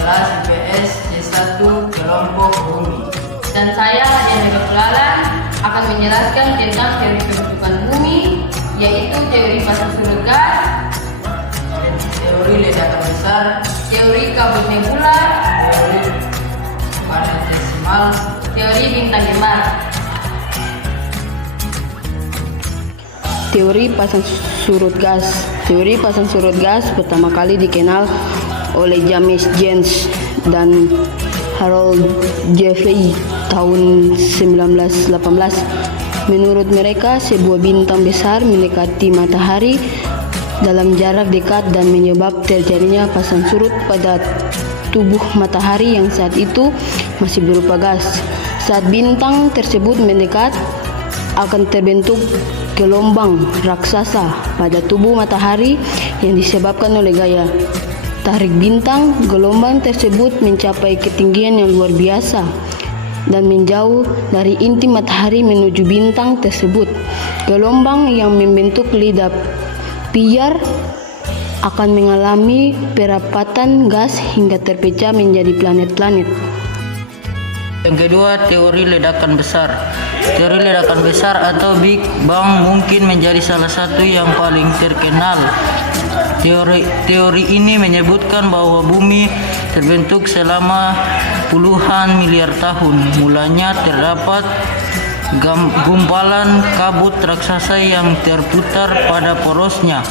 kelas IPS C1 kelompok bumi. Dan saya Hadiah Pelalan akan menjelaskan tentang teori pembentukan bumi, yaitu teori pasang surut gas, teori ledakan besar, teori kabut nebula, teori planetesimal, teori bintang kembar. Teori pasang surut gas. Teori pasang surut gas pertama kali dikenal oleh James Jeans dan Harold Jeffrey tahun 1918. Menurut mereka, sebuah bintang besar mendekati matahari dalam jarak dekat dan menyebab terjadinya pasang surut pada tubuh matahari yang saat itu masih berupa gas. Saat bintang tersebut mendekat, akan terbentuk gelombang raksasa pada tubuh matahari yang disebabkan oleh gaya tarik bintang. Gelombang tersebut mencapai ketinggian yang luar biasa dan menjauh dari inti matahari menuju bintang tersebut. Gelombang yang membentuk lidah pijar akan mengalami perapatan gas hingga terpecah menjadi planet-planet. Yang kedua, teori ledakan besar. Teori ledakan besar atau Big Bang mungkin menjadi salah satu yang paling terkenal. Teori ini menyebutkan bahwa bumi terbentuk selama puluhan miliar tahun. Mulanya terdapat gumpalan kabut raksasa yang terputar pada porosnya.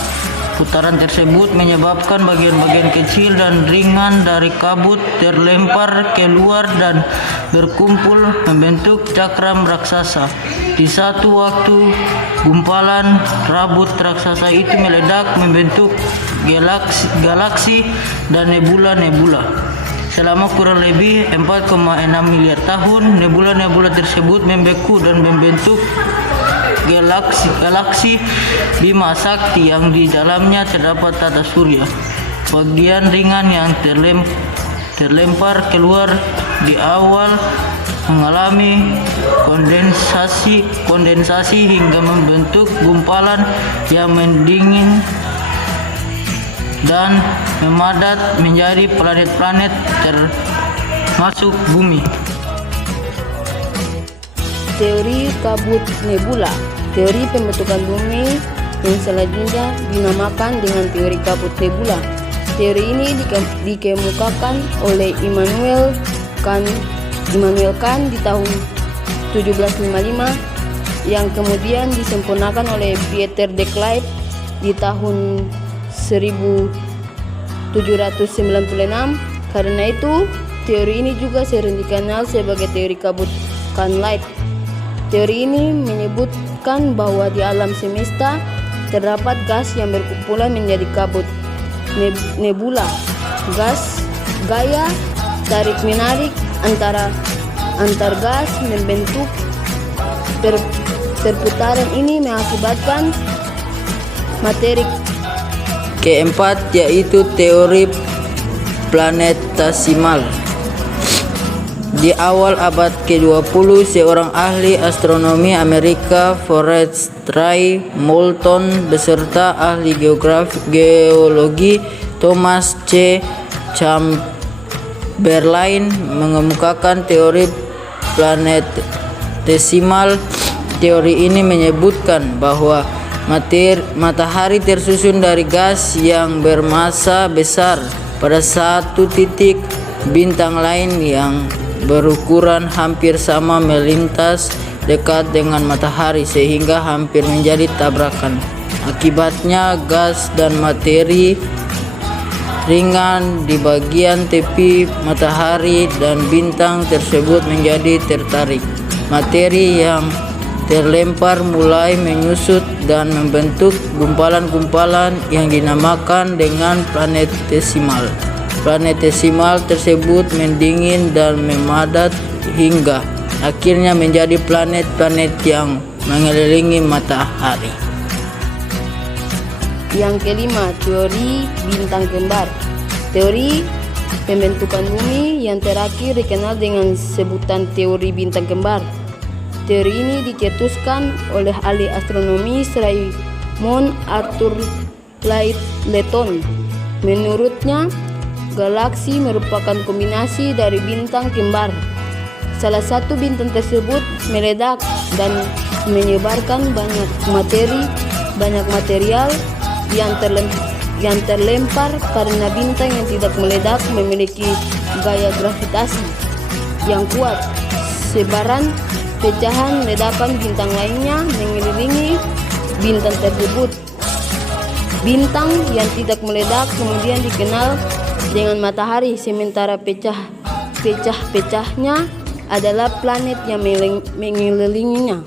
Putaran tersebut menyebabkan bagian-bagian kecil dan ringan dari kabut terlempar keluar dan berkumpul membentuk cakram raksasa. Di satu waktu, gumpalan kabut raksasa itu meledak membentuk galaksi dan nebula-nebula. Selama kurang lebih 4,6 miliar tahun, nebula-nebula tersebut membeku dan membentuk galaksi Bima Sakti yang di dalamnya terdapat tata surya. Bagian ringan yang terlempar keluar di awal mengalami kondensasi hingga membentuk gumpalan yang mendingin dan memadat menjadi planet-planet termasuk bumi. Teori kabut nebula. Teori pembentukan bumi yang selanjutnya dinamakan dengan teori kabut nebula. Teori ini dikemukakan oleh Immanuel Kant di tahun 1755 yang kemudian disempurnakan oleh Pieter de Cleyp di tahun 1796. Karena itu, teori ini juga sering dikenal sebagai teori kabut Kant-Light. Teori ini menyebutkan bahwa di alam semesta terdapat gas yang berkumpulan menjadi kabut nebula. Gaya tarik-menarik antar gas membentuk perputaran ini mengakibatkan materi. Keempat, yaitu teori planetesimal. Di awal abad ke-20, seorang ahli astronomi Amerika, Forrest Ray Moulton, beserta ahli geologi Thomas C. Chamberlain mengemukakan teori planetesimal. Teori ini menyebutkan bahwa matahari tersusun dari gas yang bermassa besar. Pada satu titik, bintang lain yang berukuran hampir sama melintas dekat dengan matahari sehingga hampir menjadi tabrakan. Akibatnya, gas dan materi ringan di bagian tepi matahari dan bintang tersebut menjadi tertarik. Materi yang terlempar mulai menyusut dan membentuk gumpalan-gumpalan yang dinamakan dengan planetesimal. Planetesimal tersebut mendingin dan memadat hingga akhirnya menjadi planet-planet yang mengelilingi matahari. Yang kelima, teori bintang kembar. Teori pembentukan bumi yang terakhir dikenal dengan sebutan teori bintang kembar. Teori ini dicetuskan oleh ahli astronomi Raymond Arthur Layton. Menurutnya, Galaksi merupakan kombinasi dari bintang kembar. Salah satu bintang tersebut meledak dan menyebarkan banyak material yang terlempar karena bintang yang tidak meledak memiliki gaya gravitasi yang kuat. Sebaran pecahan ledakan bintang lainnya mengelilingi bintang tersebut. Bintang yang tidak meledak kemudian dikenal dengan matahari, sementara pecah-pecahnya adalah planet yang mengelilinginya.